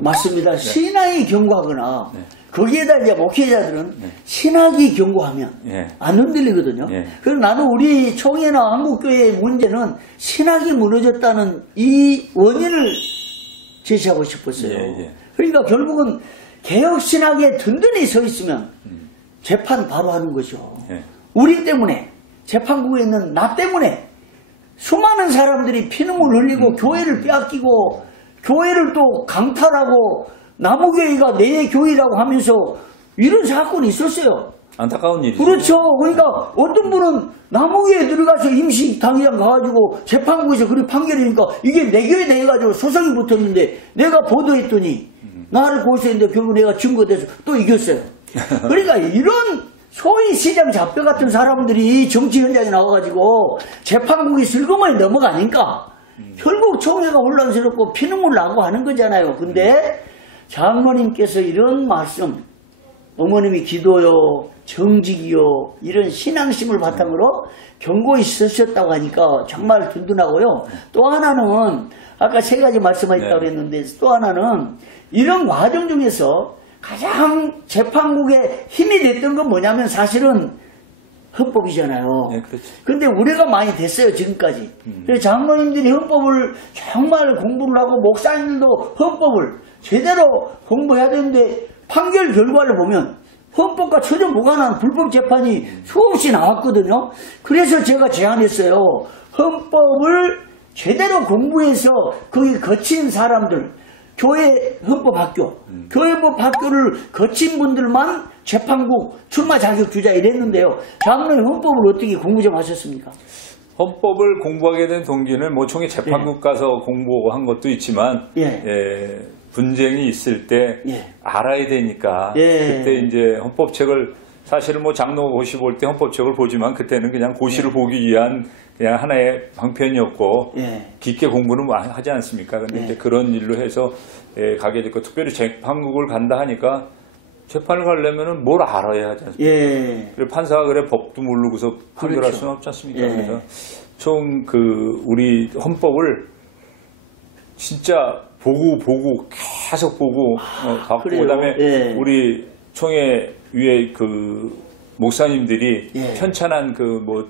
맞습니다. 신앙이 경고하거나 거기에다 이제 목회자들은 신학이 경고하면 안 흔들리거든요. 그래서 나는 우리 총회나 한국교회의 문제는 신학이 무너졌다는 이 원인을 제시하고 싶었어요. 그러니까 결국은 개혁신학에 든든히 서 있으면 재판 바로 하는 거죠. 우리 때문에 재판국에 있는 나 때문에 수많은 사람들이 피눈물 흘리고 교회를 빼앗기고 교회를 또 강탈하고 남우교회가 내 교회라고 하면서 이런 사건이 있었어요. 안타까운 일이죠. 그렇죠. 그러니까 어떤 분은 남우교회에 들어가서 임시당회장 가가지고 재판국에서 그렇게 판결이니까 이게 내 교회에 대해가지고 소송이 붙었는데 내가 보도했더니 나를 고소했는데 결국 내가 증거돼서 또 이겼어요. 그러니까 이런 소위 시장 잡뼈 같은 사람들이 정치 현장에 나와가지고 재판국이 슬그머니 넘어가니까 결국 총회가 혼란스럽고 피눈물 나고 하는 거잖아요. 근데 장로님께서 이런 말씀, 어머님이 기도요, 정직이요, 이런 신앙심을 바탕으로 경고히 쓰셨다고 하니까 정말 든든하고요. 또 하나는 아까 세 가지 말씀하셨다고 했는데 또 하나는 이런 과정 중에서 가장 재판국에 힘이 됐던 건 뭐냐면 사실은 헌법이잖아요. 그런데 우리가 많이 됐어요, 지금까지. 그래서 장로님들이 헌법을 정말 공부를 하고 목사님들도 헌법을 제대로 공부해야 되는데 판결 결과를 보면 헌법과 전혀 무관한 불법 재판이 수없이 나왔거든요. 그래서 제가 제안했어요. 헌법을 제대로 공부해서 거기 거친 사람들, 교회 헌법학교, 교회 헌법학교를 거친 분들만 재판국 출마 자격 주자 이랬는데요. 장로님 헌법을 어떻게 공부 좀 하셨습니까? 헌법을 공부하게 된 동기는 뭐 총회 재판국 가서 공부한 것도 있지만 분쟁이 있을 때 알아야 되니까 그때 이제 헌법책을 사실은 뭐 장로 고시 볼 때 헌법책을 보지만 그때는 그냥 고시를 보기 위한 그냥 하나의 방편이었고 깊게 공부는 하지 않습니까? 근데 이제 그런 일로 해서 가게 됐고 특별히 재판국을 간다 하니까 재판을 가려면은 뭘 알아야 하지 않습니까? 그리고 판사가 그래 법도 모르고서 판결할 수는 없지 않습니까? 그래서 총 우리 헌법을 진짜 보고 계속 보고 갖고 그다음에 우리 총회 위에 목사님들이 편찬한 헌법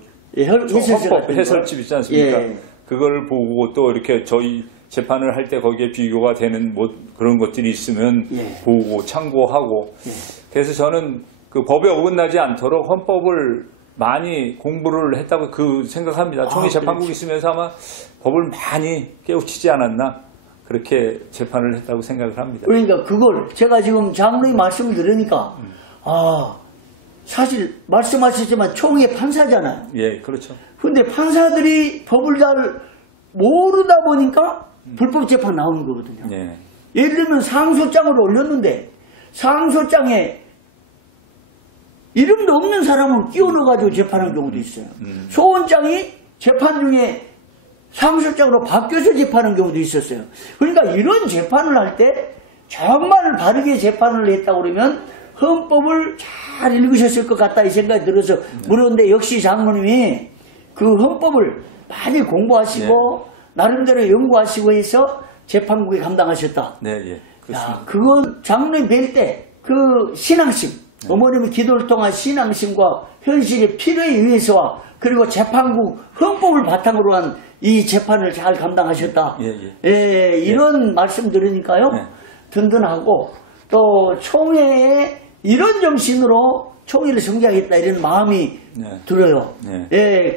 해설집 있지 않습니까? 그걸 보고 또 이렇게 저희 재판을 할 때 거기에 비교가 되는 뭐 그런 것들이 있으면 보고 참고하고 그래서 저는 그 법에 어긋나지 않도록 헌법을 많이 공부를 했다고 생각합니다. 총회 재판국 있으면서 아마 법을 많이 깨우치지 않았나 그렇게 재판을 했다고 생각을 합니다. 그러니까 그걸 제가 지금 장로님 말씀을 들으니까 사실 말씀하셨지만 총회 판사잖아요. 그렇죠. 근데 판사들이 법을 잘 모르다 보니까 불법 재판 나오는 거거든요. 예를 들면 상소장을 올렸는데 상소장에 이름도 없는 사람을 끼워 넣어가지고 재판한 경우도 있어요. 소원장이 재판 중에 상소장으로 바뀌어서 재판한 경우도 있었어요. 그러니까 이런 재판을 할 때 정말 바르게 재판을 했다고 그러면 헌법을 잘 읽으셨을 것 같다 이 생각이 들어서 물었는데 역시 장로님이 그 헌법을 많이 공부하시고 나름대로 연구하시고 해서 재판국에 감당하셨다. 그렇습니다. 그건 장로님 뵐 때 그 신앙심, 어머님의 기도를 통한 신앙심과 현실의 필요에 의해서와 그리고 재판국 헌법을 바탕으로 한 이 재판을 잘 감당하셨다. 이런 말씀 들으니까요. 든든하고 또 총회에 이런 정신으로 총회를 성장했다 이런 마음이 들어요.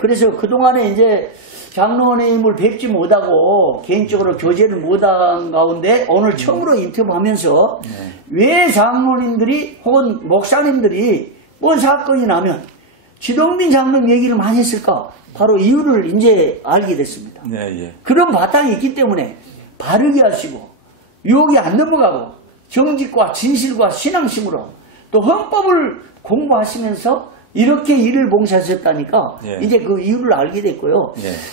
그래서 그동안에 이제 장로님을 뵙지 못하고 개인적으로 교제를 못한 가운데 오늘 처음으로 인터뷰하면서 왜 장로님들이 혹은 목사님들이 뭔 사건이 나면 지동빈 장로님 얘기를 많이 했을까? 바로 이유를 이제 알게 됐습니다. 그런 바탕이 있기 때문에 바르게 하시고 유혹이 안 넘어가고 정직과 진실과 신앙심으로 또 헌법을 공부하시면서 이렇게 일을 봉사하셨다니까 이제 그 이유를 알게 됐고요.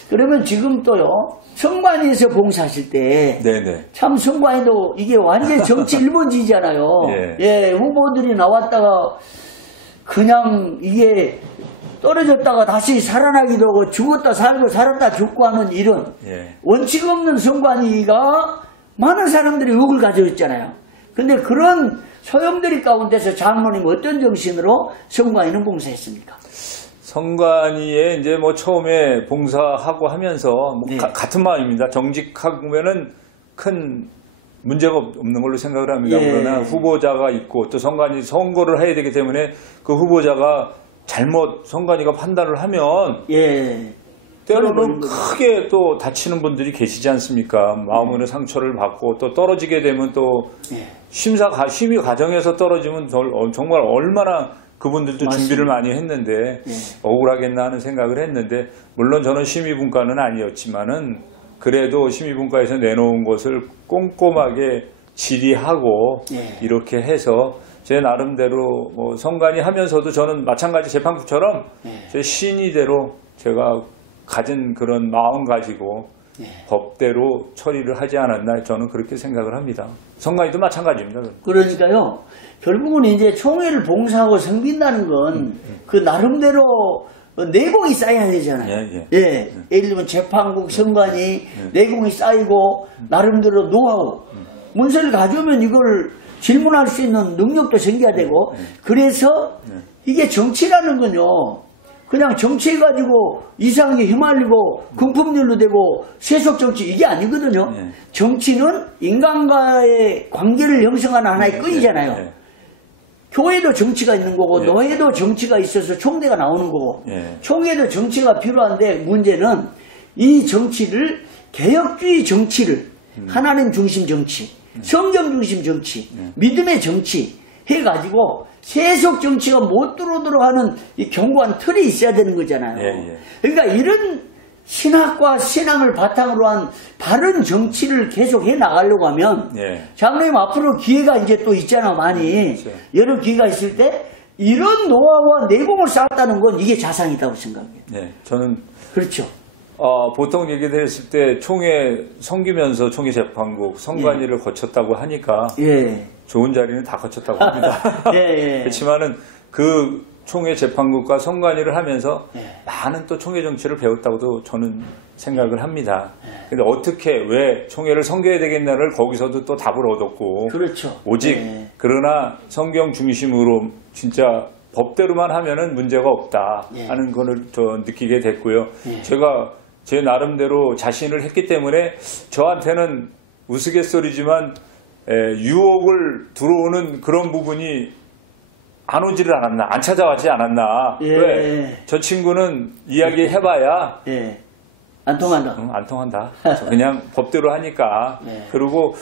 그러면 지금 또요 성관위에서 봉사하실 때 참 성관위도 이게 완전 정치 1번지잖아요. 후보들이 나왔다가 그냥 이게 떨어졌다가 다시 살아나기도 하고 죽었다 살고 살았다 죽고 하는 이런 원칙 없는 성관위가 많은 사람들이 의혹을 가지고 있잖아요. 근데 그런 소용돌이 가운데서 장로님 어떤 정신으로 성관이는 봉사했습니까? 성관이에 이제 뭐 처음에 봉사하고 하면서 뭐 네. 같은 마음입니다. 정직하면은 큰 문제가 없는 걸로 생각을 합니다. 예. 그러나 후보자가 있고 또 성관이 선거를 해야 되기 때문에 그 후보자가 잘못 성관이가 판단을 하면 예. 때로는 크게 또 다치는 분들이 계시지 않습니까? 마음의 상처를 받고 또 떨어지게 되면 또 예. 심의 과정에서 떨어지면 정말 얼마나 그분들도 맞습니다. 준비를 많이 했는데 예. 억울하겠나 하는 생각을 했는데 물론 저는 심의분과는 아니었지만은 그래도 심의분과에서 내놓은 것을 꼼꼼하게 질의하고 예. 이렇게 해서 제 나름대로 뭐 성관이 하면서도 저는 마찬가지 재판부처럼 예. 제 신의대로 제가 가진 그런 마음 가지고 예. 법대로 처리를 하지 않았나 저는 그렇게 생각을 합니다. 성관이도 마찬가지입니다. 그러니까요. 결국은 이제 총회를 봉사하고 섬긴다는 건 그 나름대로 내공이 쌓여야 되잖아요. 예. 예를 들면 재판국 성관이 내공이 쌓이고 나름대로 노하우 문서를 가져오면 이걸 질문할 수 있는 능력도 생겨야 되고 그래서 이게 정치라는 건요. 그냥 정치해가지고 이상하게 휘말리고 금품률로 되고 세속 정치 이게 아니거든요. 정치는 인간과의 관계를 형성하는 하나의 끈이잖아요. 교회도 정치가 있는 거고 노회도 정치가 있어서 총대가 나오는 거고 총회도 정치가 필요한데 문제는 이 정치를 개혁주의 정치를 하나님 중심 정치, 성경 중심 정치, 믿음의 정치 해가지고 세속 정치가 못 들어오도록 하는 이 견고한 틀이 있어야 되는 거잖아요. 그러니까 이런 신학과 신앙을 바탕으로 한 바른 정치를 계속 해 나가려고 하면 장로님 앞으로 기회가 이제 또 있잖아 많이 여러 기회가 있을 때 이런 노하우와 내공을 쌓았다는 건 이게 자산이라고 생각해요. 저는 그렇죠. 보통 얘기했을 때 총회 섬기면서 총회 재판국 성관이를 거쳤다고 하니까 좋은 자리는 다 거쳤다고 합니다. 그렇지만은 그 총회 재판국과 성관이를 하면서 많은 또 총회 정치를 배웠다고도 저는 생각을 합니다. 근데 어떻게 왜 총회를 섬겨야 되겠나를 거기서도 또 답을 얻었고 그렇죠. 오직 그러나 성경 중심으로 진짜 법대로만 하면은 문제가 없다 하는 것을 저 느끼게 됐고요. 제가 제 나름대로 자신을 했기 때문에 저한테는 우스갯소리지만 유혹을 들어오는 그런 부분이 안 오지를 않았나, 안 찾아왔지 않았나. 왜? 저 친구는 이야기해봐야 안 통한다. 안 통한다. 그냥 법대로 하니까. 그리고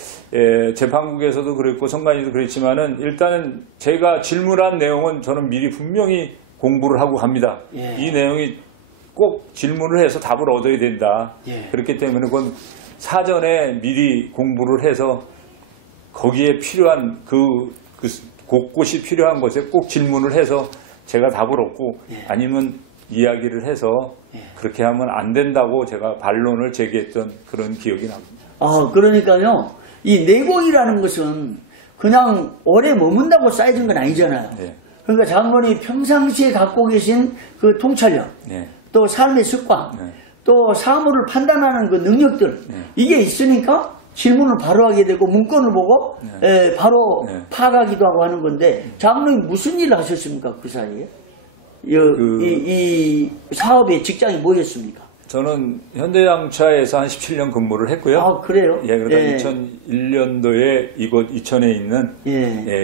재판국에서도 그랬고 성관이도 그랬지만은 일단은 제가 질문한 내용은 저는 미리 분명히 공부를 하고 갑니다. 이 내용이 꼭 질문을 해서 답을 얻어야 된다. 그렇기 때문에 그건 사전에 미리 공부를 해서 거기에 필요한 곳곳이 필요한 것에 꼭 질문을 해서 제가 답을 얻고 아니면 이야기를 해서 그렇게 하면 안 된다고 제가 반론을 제기했던 그런 기억이 납니다. 그러니까요. 이 내공이라는 것은 그냥 오래 머문다고 쌓여진 건 아니잖아요. 그러니까 장로님이 평상시에 갖고 계신 그 통찰력, 또 삶의 습관, 또 사물을 판단하는 그 능력들 이게 있으니까 질문을 바로 하게 되고 문건을 보고 바로 파악하기도 하고 하는 건데 장로님 무슨 일을 하셨습니까? 그 사이에? 이 사업의 직장이 뭐였습니까? 저는 현대자동차에서 한 17년 근무를 했고요. 그래요? 그러다 2001년도에 이곳 이천에 있는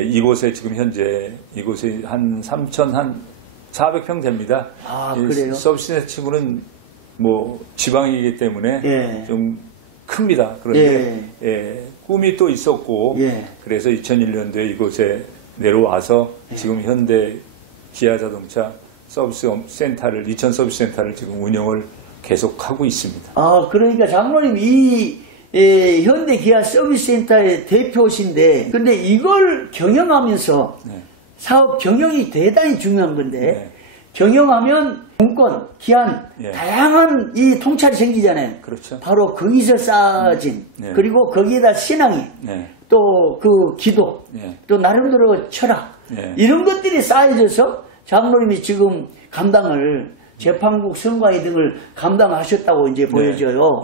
이곳에 지금 현재 이곳에 한 400평 됩니다. 그래요? 서비스 치고는 뭐 지방이기 때문에 좀 큽니다. 그런데 꿈이 또 있었고 그래서 2001년도에 이곳에 내려와서 지금 현대 기아자동차 서비스 센터를 이천 서비스 센터를 지금 운영을 계속하고 있습니다. 그러니까 장로님 이 현대 기아 서비스 센터의 대표신데 근데 이걸 경영하면서 사업 경영이 대단히 중요한 건데 경영하면 문건, 기한, 다양한 이 통찰이 생기잖아요. 그렇죠. 바로 거기서 쌓아진 그리고 거기에다 신앙이 또 그 기도 또 나름대로 철학 이런 것들이 쌓여져서 장로님이 지금 감당을 재판국 성관이 등을 감당하셨다고 이제 보여져요.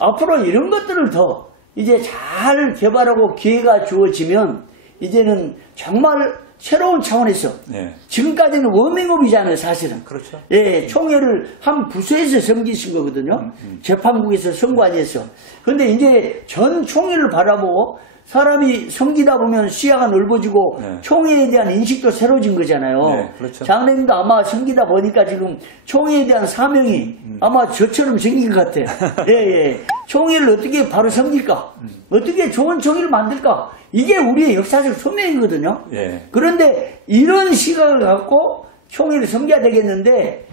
앞으로 이런 것들을 더 이제 잘 개발하고 기회가 주어지면 이제는 정말 새로운 차원에서 네. 지금까지는 워밍업이잖아요, 사실은. 그렇죠. 예, 총회를 한 부서에서 섬기신 거거든요. 재판국에서 선고 아니었어. 근데 이제 전 총회를 바라보고 사람이 섬기다 보면 시야가 넓어지고 네. 총회에 대한 인식도 새로워진 거잖아요. 네, 그렇죠. 장로님도 아마 섬기다 보니까 지금 총회에 대한 사명이 아마 저처럼 생긴 것 같아요. 예, 예. 총회를 어떻게 바로 섬길까? 어떻게 좋은 총회를 만들까? 이게 우리의 역사적 소명이거든요. 예. 그런데 이런 시각을 갖고 총회를 섬겨야 되겠는데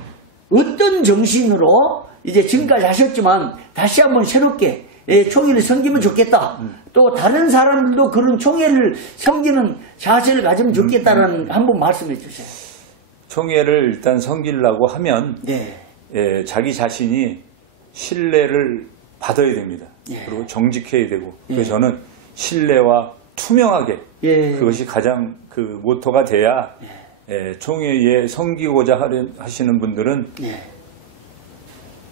어떤 정신으로 이제 지금까지 하셨지만 다시 한번 새롭게 총회를 섬기면 좋겠다. 또 다른 사람들도 그런 총회를 섬기는 자세를 가지면 좋겠다라는 한번 말씀해 주세요. 총회를 일단 섬기려고 하면 네. 예, 자기 자신이 신뢰를 받아야 됩니다. 예. 그리고 정직해야 되고 그래서 예. 저는 신뢰와 투명하게 예. 그것이 가장 그 모토가 돼야 예, 총회에 섬기고자 하시는 분들은 예.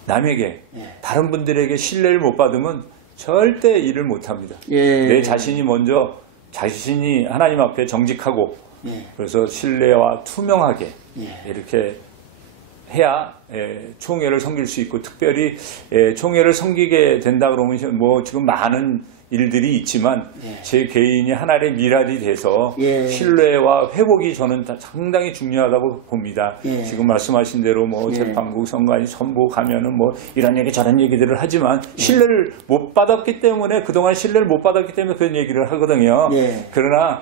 남에게 예. 다른 분들에게 신뢰를 못 받으면 절대 일을 못합니다. 예. 내 자신이 먼저 자신이 하나님 앞에 정직하고 예. 그래서 신뢰와 투명하게 예. 이렇게 해야 총회를 섬길 수 있고 특별히 총회를 섬기게 된다 그러면 뭐 지금 많은 일들이 있지만 예. 제 개인이 하나의 미랄이 돼서 예. 신뢰와 회복이 저는 상당히 중요하다고 봅니다. 예. 지금 말씀하신 대로 뭐 예. 재판국 선관위 선고 가면은 뭐 이런 얘기 저런 얘기들을 하지만 신뢰를 못 받았기 때문에 그동안 신뢰를 못 받았기 때문에 그런 얘기를 하거든요. 예. 그러나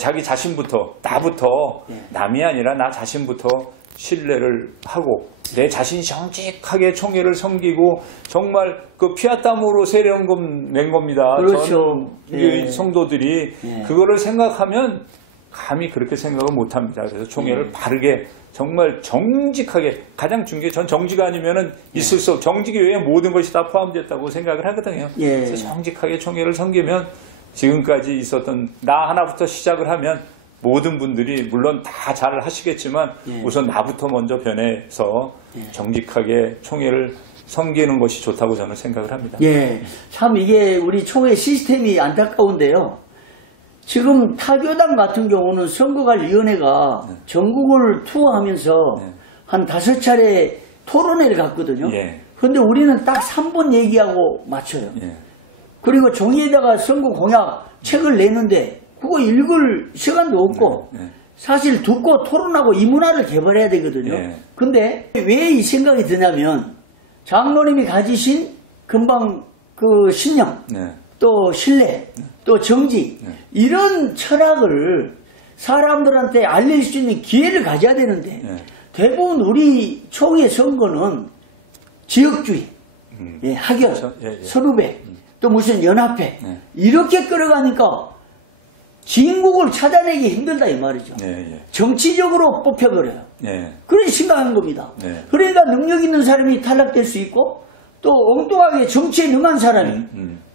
자기 자신부터 나부터 예. 남이 아니라 나 자신부터 신뢰를 하고 내 자신이 정직하게 총회를 섬기고 정말 그 피와 땀으로 세련금 낸 겁니다. 그렇죠. 우리 예. 성도들이 예. 그거를 생각하면 감히 그렇게 생각을 못합니다. 그래서 총회를 바르게 정말 정직하게 가장 중요해. 전 정직 아니면은 있을 수 없. 정직이 외에 모든 것이 다 포함됐다고 생각을 하거든요. 예. 그래서 정직하게 총회를 섬기면 지금까지 있었던 나 하나부터 시작을 하면 모든 분들이 물론 다 잘 하시겠지만 예. 우선 나부터 먼저 변해서 정직하게 총회를 섬기는 것이 좋다고 저는 생각을 합니다. 예. 참 이게 우리 총회 시스템이 안타까운데요. 지금 타교당 같은 경우는 선거관리위원회가 전국을 투어하면서 한 5차례 토론회를 갔거든요. 예. 그런데 우리는 딱 3번 얘기하고 맞춰요. 예. 그리고 종이에다가 선거 공약 책을 내는데 그거 읽을 시간도 없고 네, 네. 사실 듣고 토론하고 이 문화를 개발해야 되거든요. 네. 근데 왜 이 생각이 드냐면 장로님이 가지신 금방 그 신념 네. 또 신뢰 또 정직 이런 철학을 사람들한테 알릴 수 있는 기회를 가져야 되는데 대부분 우리 총회 선거는 지역주의, 예, 학연, 그렇죠. 예, 예. 선후배, 또 무슨 연합회 네. 이렇게 끌어가니까 진국을 찾아내기 힘들다 이 말이죠. 예. 정치적으로 뽑혀버려요. 예. 그런 심각한 겁니다. 네. 그러니까 능력 있는 사람이 탈락될 수 있고 또 엉뚱하게 정치에 능한 사람이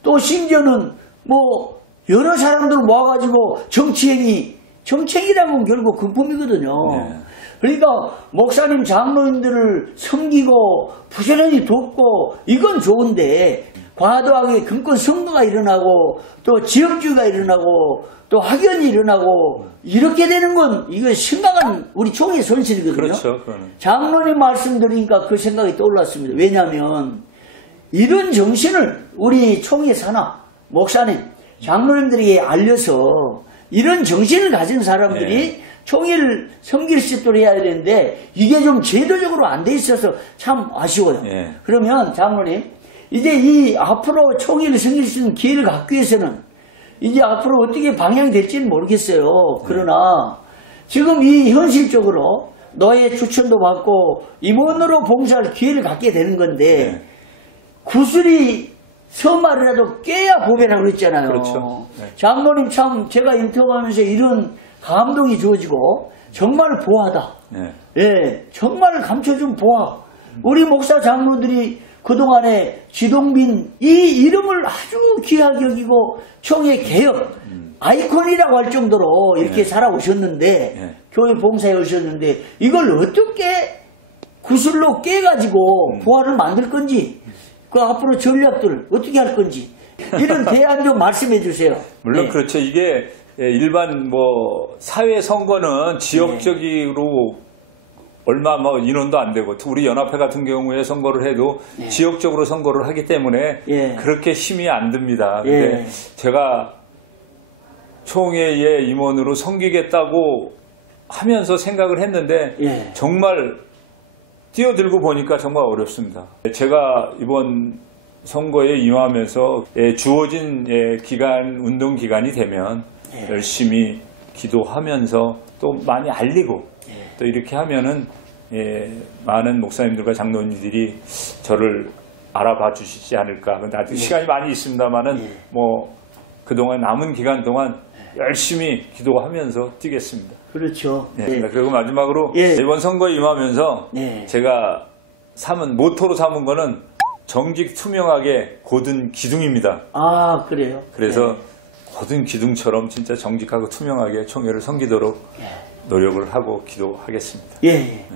또 심지어는 뭐 여러 사람들 모아가지고 정치행위라는 건 결국 금품이거든요. 네. 그러니까 목사님 장로님들을 섬기고 부지런히 돕고 이건 좋은데 과도하게 금권 선거가 일어나고 또 지역주의가 일어나고 또 학연이 일어나고 이렇게 되는 건 이거 심각한 우리 총회 손실이거든요. 그렇죠. 그거는. 장로님 말씀 드리니까 그 생각이 떠올랐습니다. 왜냐하면 이런 정신을 우리 총회 산하 목사님 장로님들에게 알려서 이런 정신을 가진 사람들이 네. 총회를 섬길 수 있도록 해야 되는데 이게 좀 제도적으로 안 돼 있어서 참 아쉬워요. 네. 그러면 장로님 이제 이 앞으로 총회를 섬길 수 있는 기회를 갖기 위해서는 이제 앞으로 어떻게 방향이 될지는 모르겠어요. 그러나 지금 이 현실적으로 너의 추천도 받고 임원으로 봉사할 기회를 갖게 되는 건데 구슬이 서말이라도 깨야 보배라고 그랬잖아요. 그렇죠. 네. 장로님 참 제가 인터뷰하면서 이런 감동이 주어지고 정말 보하다. 네. 예, 정말 감춰준 보하. 우리 목사 장로들이 그동안에 지동빈 이 이름을 아주 귀하게 여기고 총회 개혁 아이콘이라고 할 정도로 이렇게 살아오셨는데 교회 봉사에 오셨는데 이걸 어떻게 구슬로 깨가지고 부활을 만들 건지 그 앞으로 전략들 어떻게 할 건지 이런 대안 좀 말씀해 주세요. 물론 네. 그렇죠. 이게 일반 뭐 사회 선거는 지역적으로 얼마 뭐 인원도 안 되고 우리 연합회 같은 경우에 선거를 해도 지역적으로 선거를 하기 때문에 그렇게 힘이 안 듭니다. 근데 제가 총회의 임원으로 섬기겠다고 하면서 생각을 했는데 정말 뛰어들고 보니까 정말 어렵습니다. 제가 이번 선거에 임하면서 주어진 기간, 운동 기간이 되면 열심히 기도하면서 또 많이 알리고 또 이렇게 하면은 많은 목사님들과 장로님들이 저를 알아봐 주시지 않을까. 근데 아직 시간이 많이 있습니다만은 뭐 그동안 남은 기간 동안 열심히 기도하면서 뛰겠습니다. 그렇죠. 그리고 마지막으로 이번 선거에 임하면서 제가 모토로 삼은 거는 정직 투명하게 곧은 기둥입니다. 아, 그래요? 그래서 곧은 기둥처럼 진짜 정직하고 투명하게 총회를 섬기도록 노력을 하고 기도하겠습니다.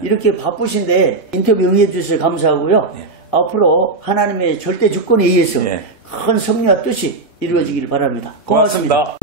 이렇게 바쁘신데 인터뷰 응해 주셔서 감사하고요. 앞으로 하나님의 절대 주권에 의해서 큰 섭리와 뜻이 이루어지기를 바랍니다. 고맙습니다.